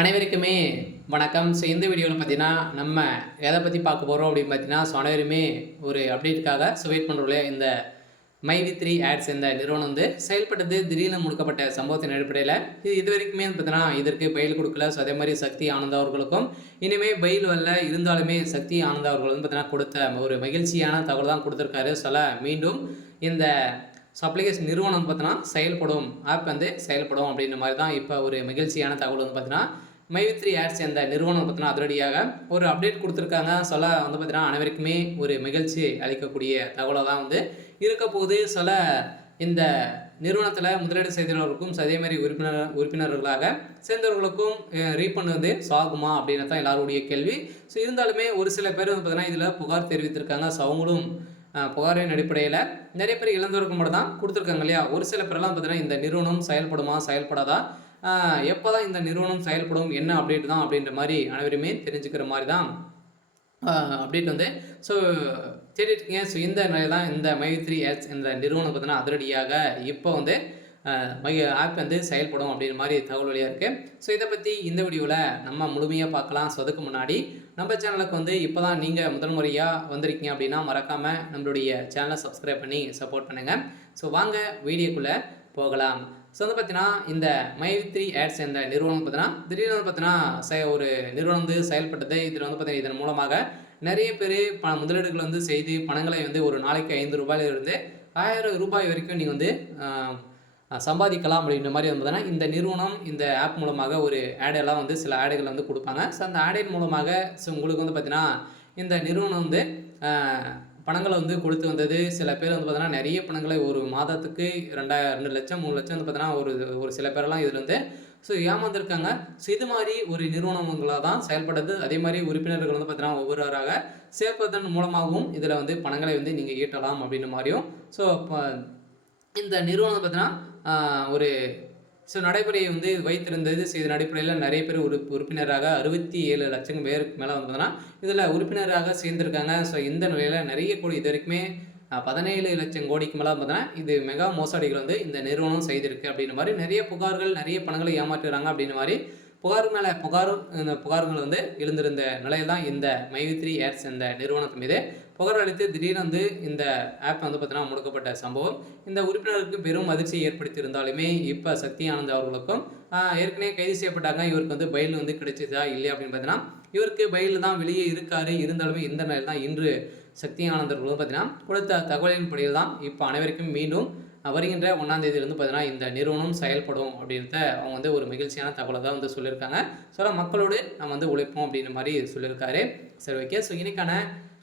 அனைவருக்குமே வணக்கம். ஸோ இந்த வீடியோவில் பார்த்தீங்கன்னா நம்ம எதை பற்றி பார்க்க போகிறோம் அப்படின்னு பார்த்தீங்கன்னா, ஸோ அனைவருமே ஒரு அப்டேட்டுக்காக வெயிட் பண்ணுறோம் இல்லையா. இந்த மைவி3 ஆட்ஸ் இந்த நிறுவனம் வந்து செயல்பட்டது திடீர்னு முடுக்கப்பட்ட சம்பவத்தின் அடிப்படையில் இது வரைக்குமே பார்த்தீங்கன்னா இதற்கு பெயில் கொடுக்கல. ஸோ அதே மாதிரி சக்தி ஆனந்த் அவர்களுக்கும் இனிமேல் பெயில் வரல. இருந்தாலுமே சக்தி ஆனந்த் அவர்கள் வந்து பார்த்தீங்கன்னா கொடுத்த ஒரு மகிழ்ச்சியான தகவல் தான் கொடுத்துருக்காரு. சொல்ல மீண்டும் இந்த அப்ளிகேஷன் நிறுவனம் பார்த்தீங்கன்னா செயல்படும், ஆப் வந்து செயல்படும் அப்படின்ற மாதிரி தான் இப்போ ஒரு மகிழ்ச்சியான தகவல் வந்து பார்த்தீங்கன்னா மைவி3 ஆட்ஸ் இந்த நிறுவனம் பார்த்தீங்கன்னா அதிரடியாக ஒரு அப்டேட் கொடுத்துருக்காங்க. சொல்ல வந்து பார்த்தீங்கன்னா அனைவருக்குமே ஒரு மகிழ்ச்சி அளிக்கக்கூடிய தகவலாக தான் வந்து இருக்க போகுது. சொல்ல இந்த நிறுவனத்தில் முதலீடு செய்தவர்களுக்கும் அதே மாதிரி உறுப்பினர்களாக சேர்ந்தவர்களுக்கும் ரீஃபண்ட் வந்து ஆகுமா அப்படின்னு தான் எல்லாருடைய கேள்வி. ஸோ இருந்தாலுமே ஒரு சில பேர் வந்து பார்த்தீங்கன்னா இதில் புகார் தெரிவித்திருக்காங்க. ஸோ அவங்களும் புகாரின் அடிப்படையில் நிறைய பேர் இழந்தவருக்கு மட்டும் தான் கொடுத்துருக்காங்க இல்லையா. ஒரு சில பேர்லாம் பார்த்தீங்கன்னா இந்த நிறுவனம் செயல்படுமா செயல்படாதா, எப்போ தான் இந்த நிறுவனம் செயல்படும், என்ன அப்டேட் தான் அப்படின்ற மாதிரி அனைவருமே தெரிஞ்சுக்கிற மாதிரி தான் அப்டேட் வந்து ஸோ தேடிட்டுருக்கீங்க. ஸோ இந்த நிலையில் தான் இந்த மைவி3 ஆட்ஸ் இந்த நிறுவனம் பார்த்தீங்கன்னா அதிரடியாக இப்போ வந்து ஆப் வந்து செயல்படும் அப்படின்ற மாதிரி தகவல் வழியாக இருக்குது. ஸோ இதை பற்றி இந்த வீடியோவில் நம்ம முழுமையாக பார்க்கலாம். ஸோ அதுக்கு முன்னாடி நம்ம சேனலுக்கு வந்து இப்போ தான் நீங்கள் முதல் முறையாக வந்திருக்கீங்க அப்படின்னா மறக்காமல் நம்மளுடைய சேனலை சப்ஸ்கிரைப் பண்ணி சப்போர்ட் பண்ணுங்கள். ஸோ வாங்க வீடியோக்குள்ளே போகலாம். ஸோ வந்து பார்த்தீங்கன்னா இந்த மைவி3 ஆட்ஸ் என்ற நிறுவனம் பார்த்தீங்கன்னா திடீர்னு பார்த்தீங்கன்னா ஒரு நிறுவனம் வந்து செயல்பட்டது. இதில் வந்து பார்த்தீங்கன்னா இதன் மூலமாக நிறைய பேர் முதலீடுகள் வந்து செய்து பணங்களை வந்து ஒரு நாளைக்கு ₹5 ₹1000 வரைக்கும் நீங்கள் வந்து சம்பாதிக்கலாம் அப்படின்ற மாதிரி வந்து பார்த்தீங்கன்னா இந்த நிறுவனம் இந்த ஆப் மூலமாக ஒரு ஆடெல்லாம் வந்து சில ஆடுகளை வந்து கொடுப்பாங்க. ஸோ அந்த ஆடின் மூலமாக ஸோ உங்களுக்கு வந்து பார்த்தீங்கன்னா இந்த நிறுவனம் வந்து பணங்களை வந்து கொடுத்து வந்தது. சில பேர் வந்து பார்த்தீங்கன்னா நிறைய பணங்களை ஒரு மாதத்துக்கு 2 லட்சம் 3 லட்சம் வந்து பார்த்தீங்கன்னா ஒரு சில பேரெல்லாம் இதில் வந்து ஸோ ஏமாந்துருக்காங்க. ஸோ இது மாதிரி ஒரு நிறுவனங்களாக தான் செயல்படுது. அதே மாதிரி உறுப்பினர்கள் வந்து பார்த்தீங்கன்னா ஒவ்வொருவராக சேர்ப்பதன் மூலமாகவும் இதில் வந்து பணங்களை வந்து நீங்கள் ஈட்டலாம் அப்படின்ற மாதிரியும் ஸோ இந்த நிறுவனம் பார்த்தீங்கன்னா ஒரு நடைமுறையை வந்து வைத்திருந்தது. ஸோ இதன் அடிப்படையில் நிறைய பேர் உறுப்பினராக 67 லட்சம் பேருக்கு மேலே வந்ததுன்னா இதில் உறுப்பினராக சேர்ந்துருக்காங்க. ஸோ இந்த நிலையில் நிறைய கோடி இது வரைக்குமே 17 லட்சம் கோடிக்கு மேலே பார்த்தீங்கன்னா இது மெகா மோசடிகள் வந்து இந்த நிறுவனம் செய்திருக்கு அப்படின்ற மாதிரி நிறைய புகார்கள், நிறைய பணங்களை ஏமாற்றுறாங்க அப்படின்ற மாதிரி புகார் மேலே இந்த புகார்கள் வந்து எழுந்திருந்த நிலையில் தான் இந்த மைவி3 ஆட்ஸ் இந்த நிறுவனத்தின் மீது புகார் அளித்து திடீர்னு வந்து இந்த ஆப் வந்து பார்த்தீங்கன்னா முடக்கப்பட்ட சம்பவம் இந்த உறுப்பினருக்கு பெரும் அதிர்ச்சியை ஏற்படுத்தியிருந்தாலுமே இப்போ சக்தி ஆனந்த் அவர்களுக்கும் ஏற்கனவே கைது செய்யப்பட்டாங்க. இவருக்கு வந்து பெயில் வந்து கிடைச்சதா இல்லையா அப்படின்னு பார்த்தீங்கன்னா இவருக்கு பெயில் தான் வெளியே இருக்காரு. இருந்தாலுமே இந்த நிலையில் தான் இன்று சக்தி ஆனந்தர்களும் பார்த்தீங்கன்னா கொடுத்த தகவலின் படியில் தான் இப்போ அனைவருக்கும் மீண்டும் வருகின்ற 1ஆம் தேதியிலிருந்து பார்த்தீங்கன்னா இந்த நிறுவனம் செயல்படும் அப்படின்றத அவங்க வந்து ஒரு மகிழ்ச்சியான தகவலை தான் வந்து சொல்லியிருக்காங்க. ஸோ மக்களோடு நம்ம வந்து உழைப்போம் அப்படின்ற மாதிரி சொல்லியிருக்காரு. சரி, ஓகே. ஸோ இன்னைக்கான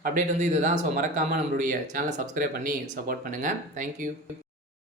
அப்டேட் வந்து இதுதான். ஸோ மறக்காமல் நம்மளுடைய சேனலை சப்ஸ்கிரைப் பண்ணி சப்போர்ட் பண்ணுங்கள். தேங்க்யூ.